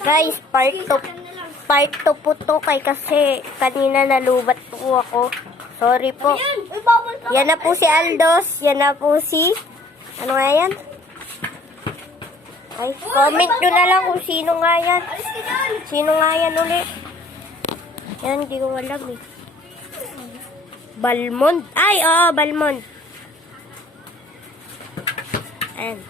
Guys, part 2 po to kasi kanina nalubat po ako. Sorry po. Yan na po si Aldos. Yan na po si... Ano nga yan? Ay, comment nyo na lang kung sino nga yan. Sino nga yan ulit? Yan, hindi ko alam eh. Balmond. Ay, oo, Balmond. Ayan.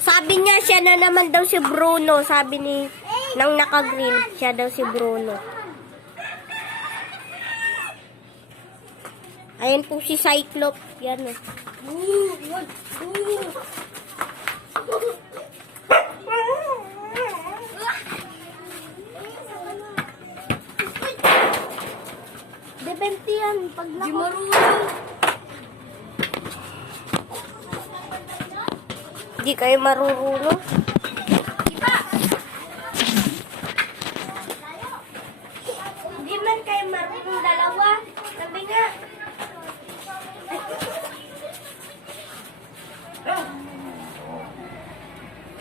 Sabi niya, siya na naman daw si Bruno. Sabi ni, nang naka-green, siya daw si Bruno. Ayan po si Cyclops. Yan o. Depende yan. Pag di marunong. Di kayo marurunong. Hindi man kayo marunong dalawa. Sabi nga.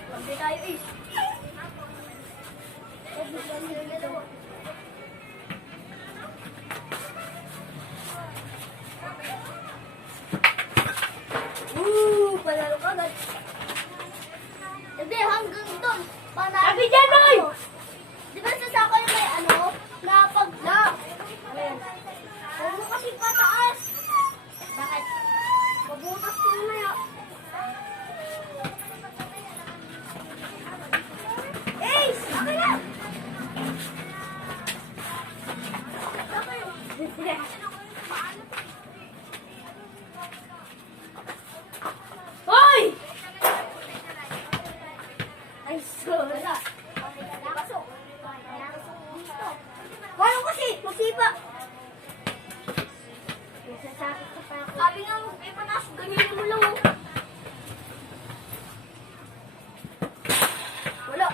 Sabi tayo eh. Palalo ka agad. Hindi, hanggang doon. Sabi dyan, oy! Di ba sasako yung may ano? Na pagla. Ayan. Huwag mo kasi pataas. Bakit? Mabutas ko na yan. Ace! Okay na! Hoy! Ay, sola. Pasok. Wala kasi, magsipa. Nasasakit ka pa ako. Sabi nga mo, may patas, ganyan mo lang. Wala.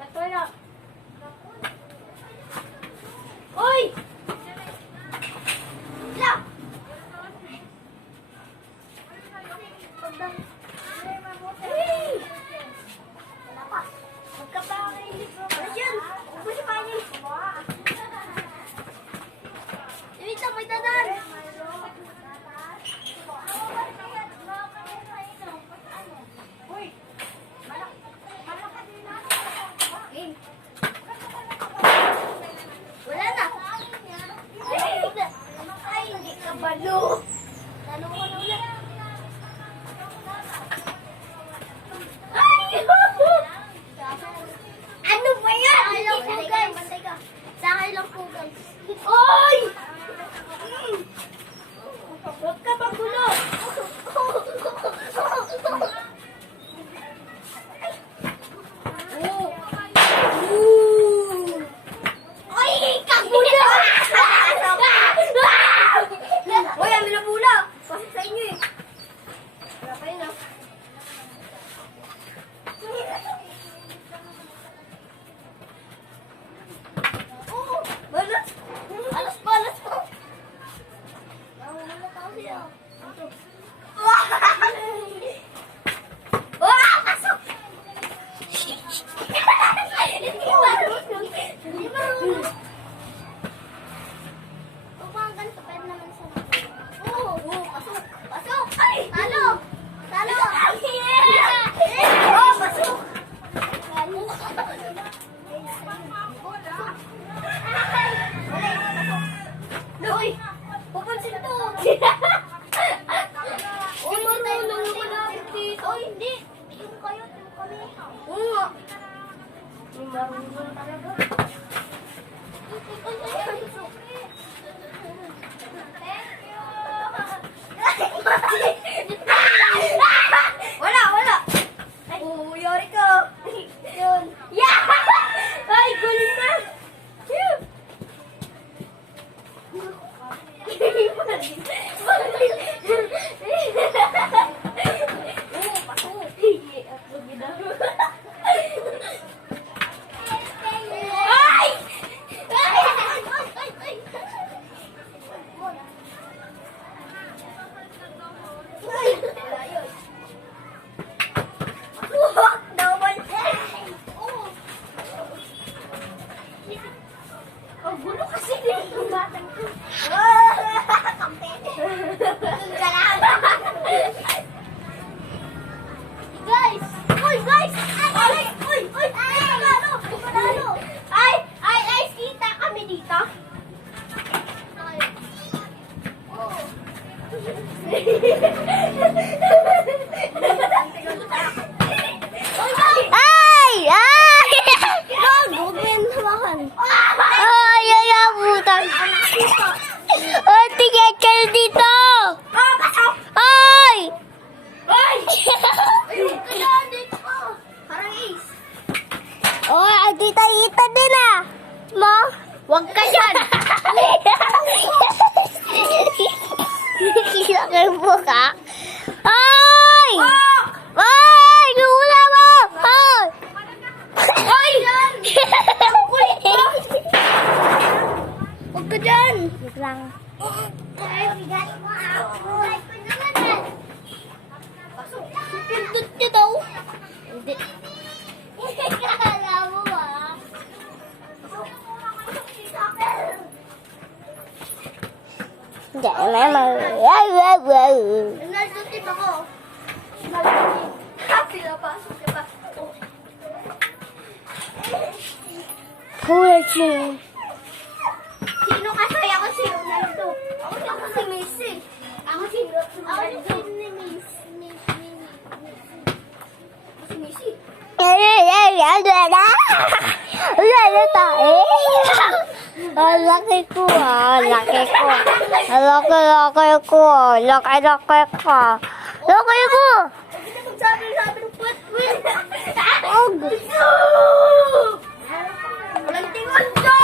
Ba't wala? Hoy! Wala! Wala na. Ay, hindi ka balo. Lalo ko na ulit. Ano ba yan? Bantay ka. Sa akin lang po, guys. Oy! Huwag ka magulo. Oy, kagulo! Oy, amin na bula. Pasok sa inyo eh. Wala kayo na. Balas! Alas pa, alas pa! Wala pa siya. Pasok! Hindi marunong. Hindi marunong. Huwag mga ganito, pwede naman sa Oo, pasok! Pasok! Ay! Talo! Talo! Oh, pasok! Uy! Pupansin to! Uy, marunong naman natin dito. Uy, hindi! Yung kayo, yung kami. Oo nga. Yung marunong talaga. Wala, wala! Oo, yari ka. Yun. Yeah! Ay, gulit na! Ay! Tita din ah. Mo? Huwag ka dyan. Laki mo ka. Ay! Ay! Lula mo! Ay! Ay! Ang kulit mo! Huwag ka dyan. Huwag lang. Ay, bigat mo ako. Ay, ko naman. Pindot niya daw. Hindi. Kala mo ah. Hindi naman. Nagsusip ako. Sila pa. Kuya, sino kasaya ako si Ronaldo? Ako si Messi. Ako si Ronaldo. Si Messi. Ang laki ko ah. Laki ko. Laki ko. Laki ko. Sabi ng puwet-puwet. Oh, gusto! Walang tingon ko!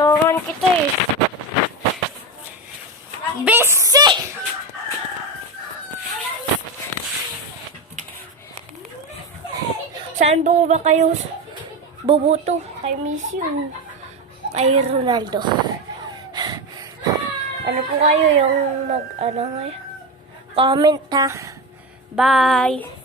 Tungan kita eh. Besi! Saan ba kayo bubuto? Kay Messi o kay Ronaldo? Ano po kayo yung comment ha? Bye!